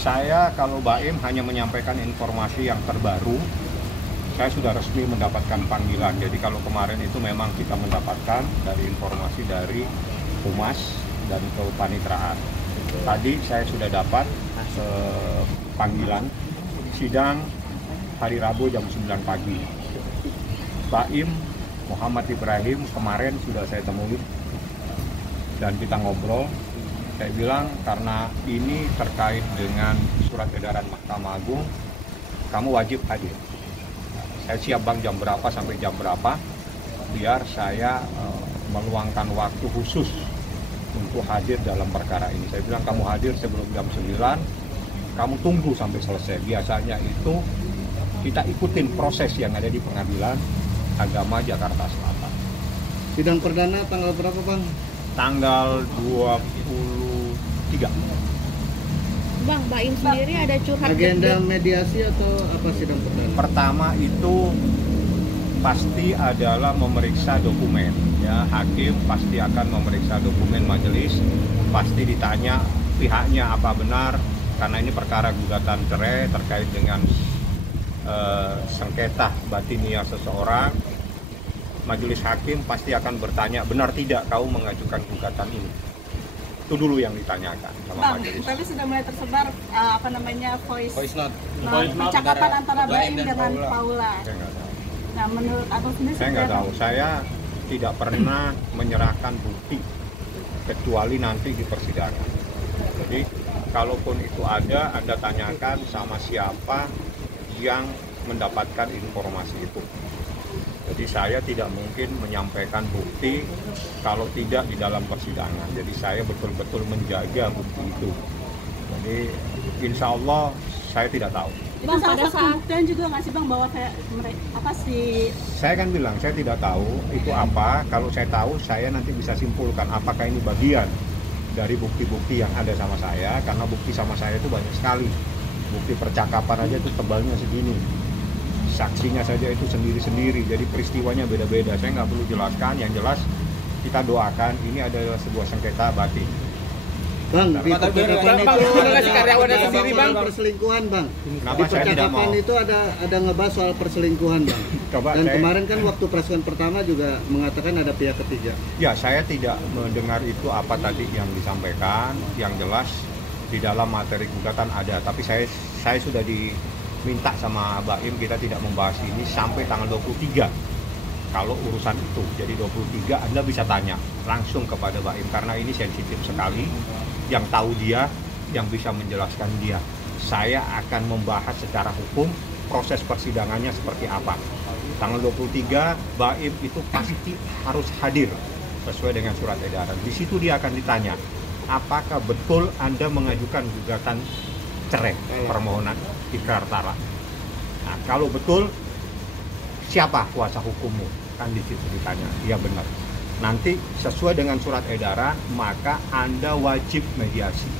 Saya kalau Baim hanya menyampaikan informasi yang terbaru. Saya sudah resmi mendapatkan panggilan. Jadi kalau kemarin itu memang kita mendapatkan dari informasi dari Humas dan Kepanitraan. Tadi saya sudah dapat panggilan sidang hari Rabu jam 9 pagi. Baim Muhammad Ibrahim kemarin sudah saya temui dan kita ngobrol. Saya bilang karena ini terkait dengan surat edaran Mahkamah Agung, kamu wajib hadir. Saya siap Bang jam berapa sampai jam berapa, biar saya meluangkan waktu khusus untuk hadir dalam perkara ini. Saya bilang kamu hadir sebelum jam 9, kamu tunggu sampai selesai. Biasanya itu kita ikutin proses yang ada di Pengadilan Agama Jakarta Selatan. Sidang perdana tanggal berapa Bang? Tanggal 23. Bang, Baim sendiri ada curhat Agenda mediasi atau apa sidang perdana? Pertama itu pasti adalah memeriksa dokumen. Ya, hakim pasti akan memeriksa dokumen majelis. Pasti ditanya pihaknya apa benar, karena ini perkara gugatan cerai terkait dengan sengketa batiniah seseorang. Majelis hakim pasti akan bertanya benar tidak kau mengajukan gugatan ini. Itu dulu yang ditanyakan sama majelis. Tapi sudah mulai tersebar voice note Voice note percakapan antara Baim dan dengan Paula. Paula. Saya nggak tahu. Nah, menurut Abang sendiri Saya nggak tahu. Saya tidak pernah menyerahkan bukti kecuali nanti di persidangan. Jadi kalaupun itu ada, Anda tanyakan sama siapa yang mendapatkan informasi itu. Jadi saya tidak mungkin menyampaikan bukti kalau tidak di dalam persidangan. Jadi saya betul-betul menjaga bukti itu. Jadi insya Allah saya tidak tahu. Itu pada saat dan juga nggak sih Bang bahwa Saya kan bilang saya tidak tahu itu apa. Kalau saya tahu saya nanti bisa simpulkan apakah ini bagian dari bukti-bukti yang ada sama saya. Karena bukti sama saya itu banyak sekali. Bukti percakapan aja itu tebalnya segini. Saksinya saja itu sendiri-sendiri, jadi peristiwanya beda-beda. Saya nggak perlu jelaskan, yang jelas kita doakan ini adalah sebuah sengketa batin. Bang, di percakapan itu sendiri, Bang. Perselingkuhan Bang. Kenapa Di saya tidak percakapan mau? itu ada ngebahas soal perselingkuhan Bang. Coba Dan saya, kemarin kan waktu preskon pertama juga mengatakan ada pihak ketiga. ya saya tidak mendengar itu apa tadi yang disampaikan. Yang jelas di dalam materi gugatan ada, tapi saya sudah diminta sama Baim kita tidak membahas ini sampai tanggal 23 kalau urusan itu. Jadi 23 Anda bisa tanya langsung kepada Baim karena ini sensitif sekali. Yang tahu dia, yang bisa menjelaskan dia. Saya akan membahas secara hukum proses persidangannya seperti apa. Tanggal 23 Baim itu pasti harus hadir sesuai dengan surat edaran. Di situ dia akan ditanya, apakah betul Anda mengajukan gugatan cerai, permohonan ikrar talak. Nah, kalau betul, siapa kuasa hukummu? Kan di situ ditanya. Iya benar. Nanti sesuai dengan surat edaran, maka Anda wajib mediasi.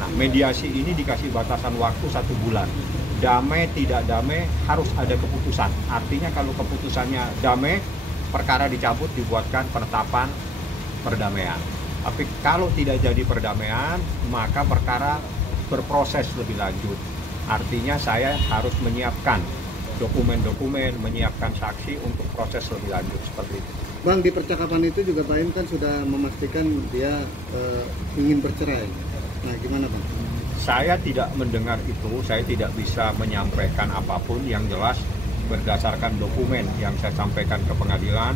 Nah, mediasi ini dikasih batasan waktu 1 bulan. Damai tidak damai harus ada keputusan. Artinya kalau keputusannya damai, perkara dicabut, dibuatkan penetapan perdamaian. Tapi kalau tidak jadi perdamaian, maka perkara berproses lebih lanjut. Artinya saya harus menyiapkan dokumen-dokumen, menyiapkan saksi untuk proses lebih lanjut seperti itu. Bang, di percakapan itu juga Baim kan sudah memastikan dia ingin bercerai. Nah, gimana Bang? Saya tidak mendengar itu, saya tidak bisa menyampaikan apapun. Yang jelas berdasarkan dokumen yang saya sampaikan ke pengadilan,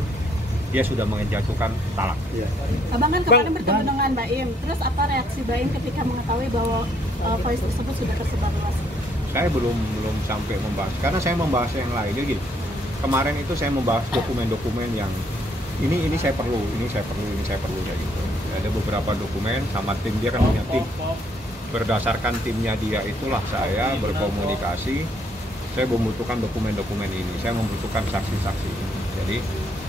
dia sudah menjatuhkan talak. Ya. Abang kan kemarin bertemu dengan Baim, terus apa reaksi Baim ketika mengetahui bahwa voice tersebut sudah tersebar luas? Saya belum sampai membahas, karena saya membahas yang lain. Jadi kemarin itu saya membahas dokumen-dokumen yang ini saya perlu kayak gitu. Ada beberapa dokumen sama tim, dia kan punya tim. Berdasarkan timnya dia itulah saya berkomunikasi. Saya membutuhkan dokumen-dokumen ini, saya membutuhkan saksi-saksi ini. Jadi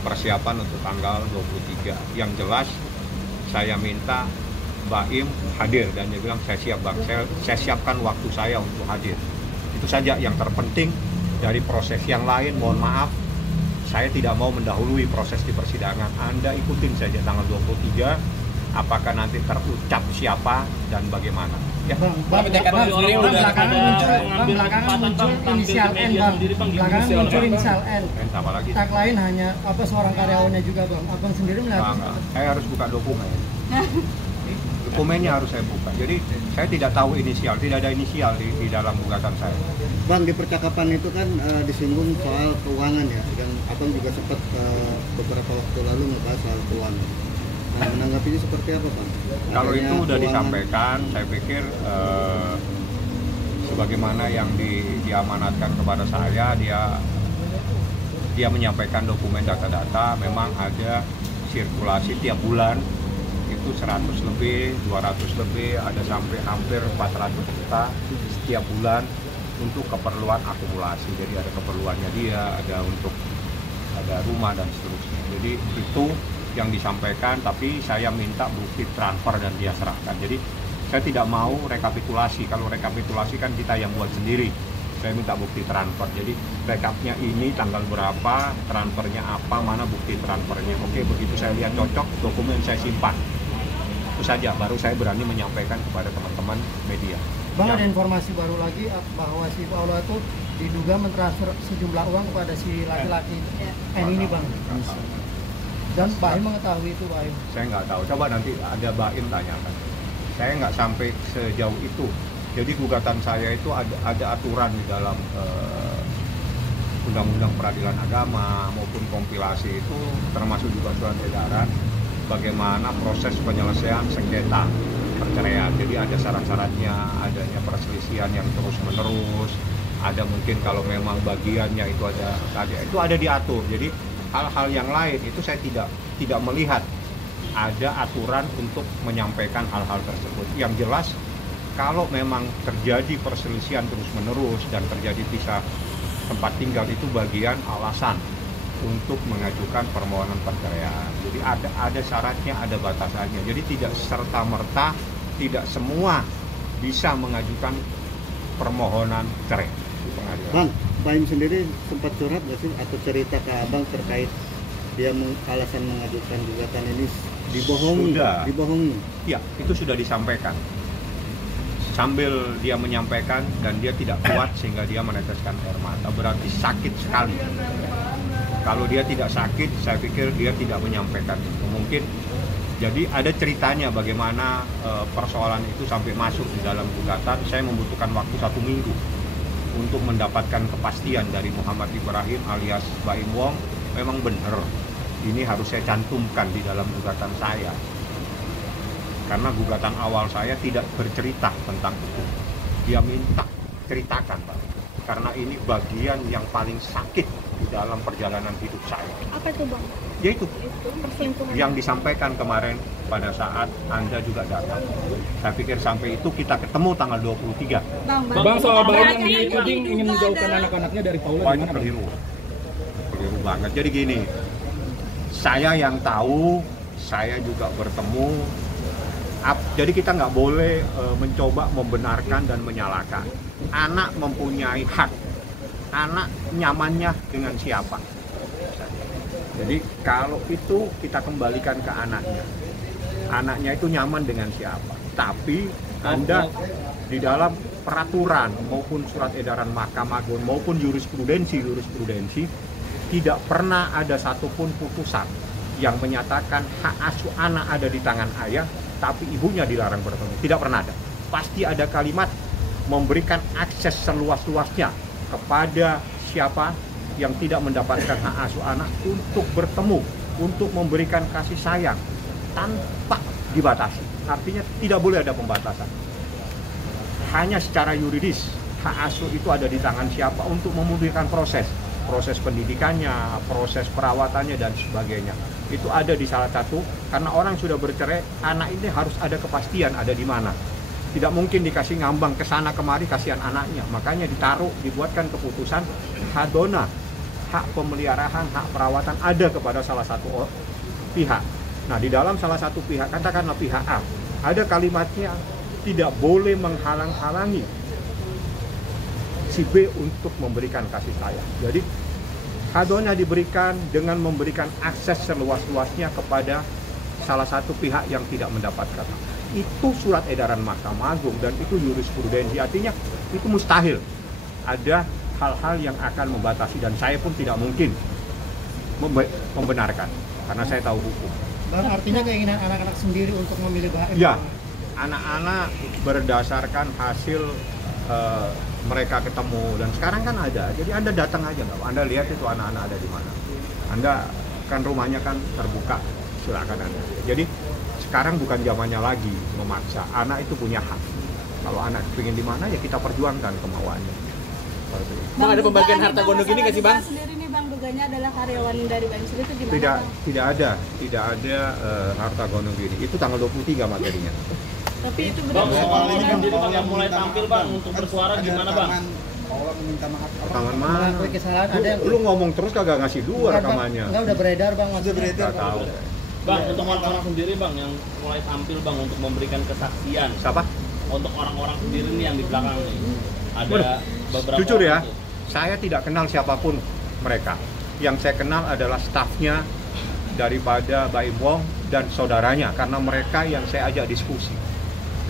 persiapan untuk tanggal 23. Yang jelas saya minta Baim hadir dan dia bilang saya siap Bang, saya siapkan waktu saya untuk hadir. Itu saja yang terpenting dari proses. Yang lain mohon maaf, saya tidak mau mendahului proses di persidangan. Anda ikutin saja tanggal 23, apakah nanti terucap siapa dan bagaimana. Ya. Bang, belakangan muncul inisial N, Bang. Belakangan muncul inisial N. Apa lagi? Tak lain hanya seorang karyawannya juga, Bang. Abang sendiri melihat. Saya harus buka dokumen. Dokumennya harus saya buka. Jadi saya tidak tahu inisial, tidak ada inisial di dalam gugatan saya. Bang, di percakapan itu kan disinggung soal keuangan ya, dan abang juga sempat beberapa waktu lalu ngebahas soal keuangan. Nah, menanggapinya seperti apa, Bang? Kalau Adanya itu udah keuangan. disampaikan, saya pikir sebagaimana yang diamanatkan kepada saya, dia menyampaikan dokumen data-data, memang ada sirkulasi tiap bulan itu 100 lebih, 200 lebih, ada sampai hampir 400 juta setiap bulan untuk keperluan akumulasi. Jadi ada keperluannya dia, ada rumah dan seterusnya. Jadi itu yang disampaikan, tapi saya minta bukti transfer dan dia serahkan. Jadi saya tidak mau rekapitulasi. Kalau rekapitulasi kan kita yang buat sendiri. Saya minta bukti transfer. Jadi rekapnya ini tanggal berapa, transfernya apa, mana bukti transfernya. Oke, begitu saya lihat cocok, dokumen saya simpan. Itu saja, baru saya berani menyampaikan kepada teman-teman media. Bang, Ya. ada informasi baru lagi bahwa si Paulo itu diduga mentransfer sejumlah uang kepada si laki-laki N ini, Bang. Dan Baim mengetahui itu, Baim. Saya nggak tahu, coba nanti ada Baim tanyakan. Saya nggak sampai sejauh itu. Jadi gugatan saya itu ada aturan di dalam Undang-Undang Peradilan Agama maupun kompilasi itu, termasuk juga surat edaran bagaimana proses penyelesaian sengketa perceraian. Jadi ada syarat-syaratnya, adanya perselisihan yang terus-menerus, ada mungkin kalau memang bagiannya itu ada diatur. Jadi hal-hal yang lain itu saya tidak melihat ada aturan untuk menyampaikan hal-hal tersebut. Yang jelas kalau memang terjadi perselisihan terus-menerus dan terjadi pisah tempat tinggal, itu bagian alasan untuk mengajukan permohonan perceraian. Jadi ada syaratnya, ada batasannya. Jadi tidak serta-merta, tidak semua bisa mengajukan permohonan cerai di pengadilan. Bang, Baim sendiri sempat curhat nggak sih atau cerita ke abang terkait dia alasan mengajukan gugatan ini dibohongi? Sudah. Dibohongi. Ya, itu sudah disampaikan. Sambil dia menyampaikan dan dia tidak kuat sehingga dia meneteskan air mata, berarti sakit sekali. Kalau dia tidak sakit, saya pikir dia tidak menyampaikan itu. Mungkin jadi ada ceritanya bagaimana persoalan itu sampai masuk di dalam gugatan. Saya membutuhkan waktu 1 minggu untuk mendapatkan kepastian dari Muhammad Ibrahim alias Baim Wong, memang benar ini harus saya cantumkan di dalam gugatan saya. Karena gugatan awal saya tidak bercerita tentang itu. Dia minta ceritakan, Pak. Karena ini bagian yang paling sakit di dalam perjalanan hidup saya. Apa itu, Bang? Yaitu Itu perselingkuhan. yang disampaikan kemarin pada saat Anda juga datang. Saya pikir sampai itu kita ketemu tanggal 23. Bang, soal Baim yang dituding ingin menjauhkan anak-anaknya dari Paulo, Wah, ini gimana, Bang? keliru banget. Jadi gini, saya yang tahu, saya juga bertemu. Jadi kita nggak boleh mencoba membenarkan dan menyalahkan. Anak mempunyai hak. Anak nyamannya dengan siapa. Jadi kalau itu kita kembalikan ke anaknya. Anaknya itu nyaman dengan siapa. Tapi Anda di dalam peraturan maupun surat edaran Mahkamah Agung maupun jurisprudensi tidak pernah ada satupun putusan yang menyatakan hak asuh anak ada di tangan ayah tapi ibunya dilarang bertemu. Tidak pernah ada. Pasti ada kalimat memberikan akses seluas-luasnya kepada siapa yang tidak mendapatkan hak asuh anak untuk bertemu, untuk memberikan kasih sayang tanpa dibatasi. Artinya tidak boleh ada pembatasan. Hanya secara yuridis hak asuh itu ada di tangan siapa untuk memudahkan proses pendidikannya, proses perawatannya dan sebagainya. Itu ada di salah satu, karena orang sudah bercerai, anak ini harus ada kepastian ada di mana. Tidak mungkin dikasih ngambang ke sana kemari, kasihan anaknya. Makanya dibuatkan keputusan hadona, hak pemeliharaan, hak perawatan ada kepada salah satu pihak. Nah, di dalam salah satu pihak, katakanlah pihak A, ada kalimatnya tidak boleh menghalang-halangi si B untuk memberikan kasih sayang. Jadi hadonya diberikan dengan memberikan akses seluas-luasnya kepada salah satu pihak yang tidak mendapatkan. Itu surat edaran Mahkamah Agung dan itu jurisprudensi, artinya itu mustahil ada hal-hal yang akan membatasi, dan saya pun tidak mungkin membenarkan karena saya tahu hukum. Bang, artinya keinginan anak-anak sendiri untuk memilih BHM? Ya, anak-anak berdasarkan hasil mereka ketemu, dan sekarang kan ada, jadi Anda datang aja, Anda lihat itu anak-anak ada di mana. Anda kan rumahnya kan terbuka, silakan Anda. Jadi sekarang bukan zamannya lagi memaksa, anak itu punya hak. Kalau anak ingin di mana ya kita perjuangkan kemauannya. Bang, ada pembagian harta gondok ini nggak sih, Bang? Sendiri nih Bang, dugaannya adalah karyawan dari Baim sendiri itu gimana? Tidak ada harta gondok ini. Itu tanggal 23 materinya. Tapi itu Bang, benar. soal ini sendiri Bang yang mulai tampil Bang untuk bersuara gimana Bang? Paula meminta maaf. Rekaman mana? Mengakui kesalahan ada yang... Lu ngomong terus kagak ngasih dua Bukan, Bang. rekamannya. Enggak, udah beredar Bang. Sudah beredar. Nggak tahu. Bang, untuk orang-orang sendiri Bang yang mulai tampil Bang untuk memberikan kesaksian. Siapa? Untuk orang-orang sendiri nih yang di belakang nih. Ada beberapa Jujur ya, orang tuh. saya tidak kenal siapapun mereka. Yang saya kenal adalah stafnya daripada Baim Wong dan saudaranya, karena mereka yang saya ajak diskusi.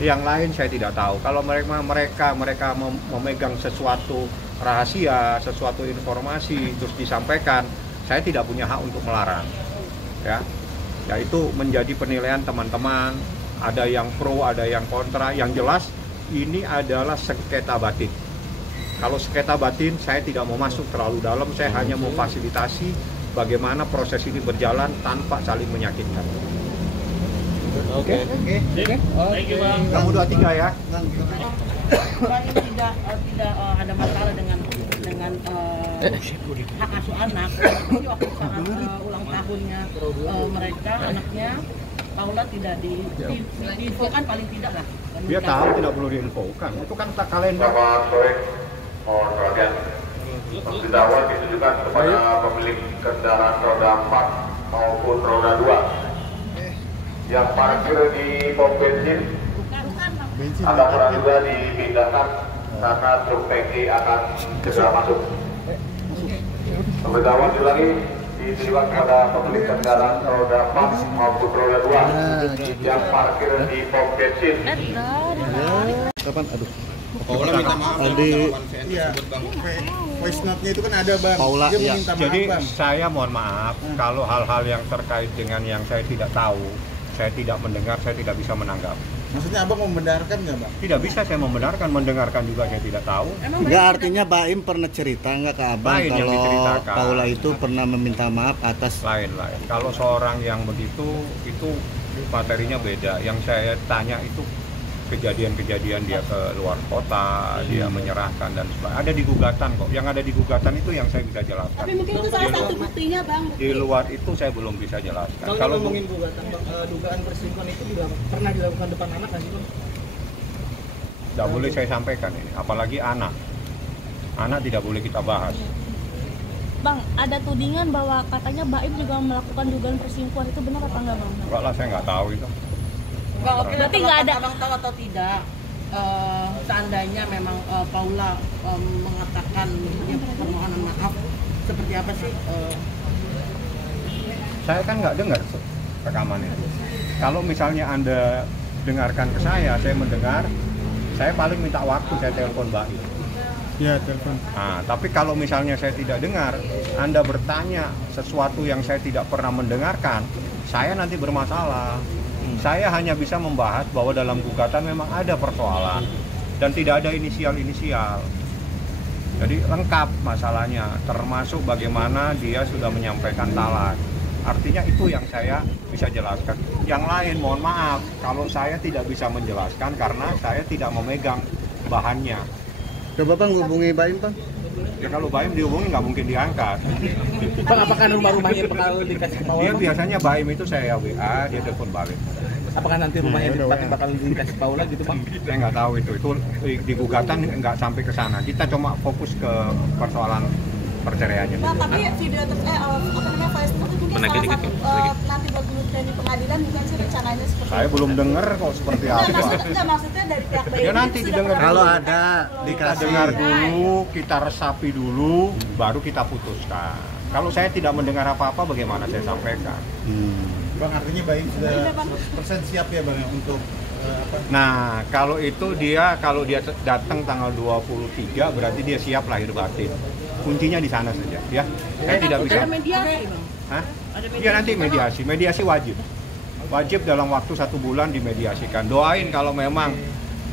Yang lain saya tidak tahu. Kalau mereka memegang sesuatu rahasia, sesuatu informasi terus disampaikan, saya tidak punya hak untuk melarang. Ya itu menjadi penilaian teman-teman. Ada yang pro, ada yang kontra. Yang jelas ini adalah sengketa batin. Kalau sengketa batin, saya tidak mau masuk terlalu dalam. Saya hanya mau fasilitasi bagaimana proses ini berjalan tanpa saling menyakitkan. Oke. Thank you Bang. Kamu 23 ya? Bang, Bang, ini tidak ada masalah dengan hak asuh anak. Tapi waktu saat ulang tahunnya mereka, anaknya Paula tidak diinfokan paling tidak lah. Dia tahu tidak perlu diinfokan. Itu kan tak kalender. Selamat sore, mohon perhatian. Terdakwa ditujukan kepada pemilik kendaraan roda 4 maupun roda 2 yang parkir di pom bensin. Anda pernah juga dipindahkan karena truk tangki akan segera masuk. Terdakwa diulangi ditujukan kepada pemilik kendaraan roda 4 maupun roda 2 yang parkir di pom bensin. kapan? Aduh. Paula minta maaf Tadi iya, voice note-nya itu kan ada Bang. Paula, Dia iya. meminta maaf Jadi Bang. saya mohon maaf kalau hal-hal yang terkait dengan yang saya tidak tahu, saya tidak mendengar, saya tidak bisa menanggapi. Maksudnya Abang membenarkan nggak Bang? Tidak bisa saya membenarkan, mendengarkan juga saya tidak tahu. Enggak, artinya Baim pernah cerita nggak ke Abang Lain yang kalau diceritakan. Paula itu pernah meminta maaf atas Lain-lain. Kalau seorang yang begitu, itu materinya beda. Yang saya tanya itu kejadian-kejadian dia ke luar kota, dia menyerahkan dan sebagainya. Ada di gugatan kok. Yang ada di gugatan itu yang saya bisa jelaskan. Tapi mungkin itu salah satu buktinya Bang. Di luar itu saya belum bisa jelaskan. Bang, Kalau ngomongin gugatan Bang, dugaan perselingkuhan itu juga pernah dilakukan depan anak kan sih Bang? tidak boleh saya sampaikan ini, apalagi anak. Anak tidak boleh kita bahas. Bang, ada tudingan bahwa katanya Baim juga melakukan dugaan perselingkuhan, itu benar apa enggak Bang? Enggak lah, saya nggak tahu itu. Bang, oke, Berarti nggak ada. Abang tahu atau tidak, seandainya memang Paula mengatakan dia permohonan maaf, seperti apa sih? Saya kan nggak dengar rekaman itu. Kalau misalnya Anda dengarkan ke saya mendengar, saya paling minta waktu, saya telepon Baim. Iya, telepon. Nah, tapi kalau misalnya saya tidak dengar, Anda bertanya sesuatu yang saya tidak pernah mendengarkan, saya nanti bermasalah. Saya hanya bisa membahas bahwa dalam gugatan memang ada persoalan dan tidak ada inisial-inisial. Jadi lengkap masalahnya, termasuk bagaimana dia sudah menyampaikan talak. Artinya itu yang saya bisa jelaskan. Yang lain mohon maaf kalau saya tidak bisa menjelaskan karena saya tidak memegang bahannya. Coba Bang hubungi Baim Bang. Ya kalau Baim dihubungi nggak mungkin diangkat. Bang, apakah rumah-rumahnya bakal dikasih ke Paula? Dia biasanya Baim itu saya WA, dia telepon balik. Apakah nanti rumahnya bakal dikasih Paula gitu Bang? Saya nggak tahu itu di gugatan nggak sampai ke sana. Kita cuma fokus ke persoalan perceraiannya. Nah, tapi video voice note itu mungkin salah satu nanti buat di pengadilan mungkin sih rencananya seperti Saya belum dengar kok seperti apa. maksudnya dari pihak Baim. Ya nanti didengar. Kalau ada Kita dikasih dengar dulu, kita resapi dulu, baru kita putuskan. Kalau saya tidak mendengar apa-apa, bagaimana saya sampaikan? Bang, artinya Baim sudah 100% siap ya Bang untuk apa? Nah, kalau dia datang tanggal 23 berarti dia siap lahir batin. Kuncinya di sana saja, ya. Saya tidak bisa. Ada mediasi, Bang. Hah? Ada Ya nanti mediasi. Mediasi wajib. Wajib dalam waktu 1 bulan dimediasikan. Doain kalau memang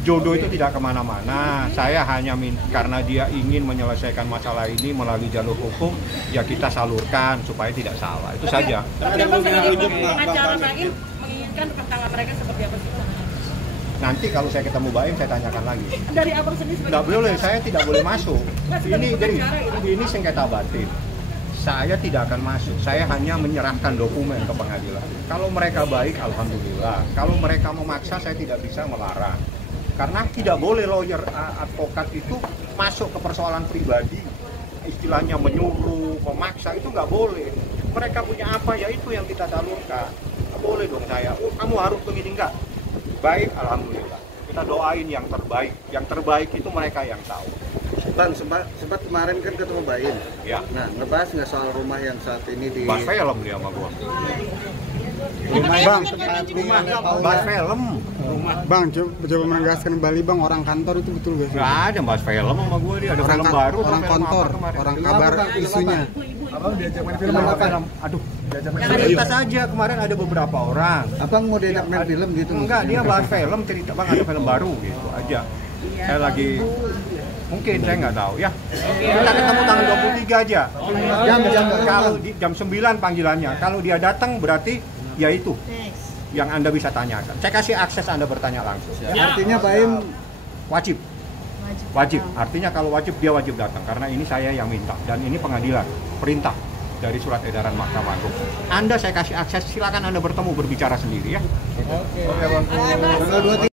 jodoh itu tidak kemana-mana. Saya hanya karena dia ingin menyelesaikan masalah ini melalui jalur hukum, ya kita salurkan supaya tidak salah. Itu saja. Tapi Abang sebagai pengacara Baim menginginkan pertanggal mereka seperti apa sih? Nanti kalau saya ketemu Baim, saya tanyakan lagi. Dari Abang sendiri sebagai Nggak boleh, saya tidak boleh masuk. sebagai pengacara Ini sengketa batin. Saya tidak akan masuk. Saya hanya menyerahkan dokumen ke pengadilan. Kalau mereka baik, alhamdulillah. Kalau mereka memaksa, saya tidak bisa melarang. Karena tidak boleh lawyer, advokat itu masuk ke persoalan pribadi. Istilahnya menyuruh, memaksa, itu nggak boleh. Mereka punya apa, ya itu yang kita salurkan. Nggak boleh dong saya, kamu harus begini, enggak. Baik, alhamdulillah. Kita doain yang terbaik. Yang terbaik itu mereka yang tahu. Bang, sempat kemarin kan ketemu Baim. Ya. Nah, ngebahas nggak soal rumah yang saat ini di... Bahas film dia sama gua. Bang, sempat di... Bahas film. Bang, coba menegaskan kembali Bang, orang kantor itu betul gak sih? Nggak ada bahas film sama gua, dia ada film baru. Orang kantor, orang kabar isunya. Abang diajak main film apa? Aduh, cerita saja. Kemarin ada beberapa orang. Abang mau diajak main film gitu? Enggak, dia bahas film, cerita Bang ada film baru gitu aja. Saya lagi mungkin saya nggak tahu ya. Kita ketemu tanggal 23 aja. Kalau di jam 9 panggilannya. Kalau dia datang berarti ya itu yang Anda bisa tanyakan. Saya kasih akses Anda bertanya langsung. Artinya Baim Wajib. Artinya kalau wajib dia wajib datang karena ini saya yang minta dan ini pengadilan perintah dari surat edaran Mahkamah Agung. Anda saya kasih akses, silakan Anda bertemu berbicara sendiri ya. Oke Bang.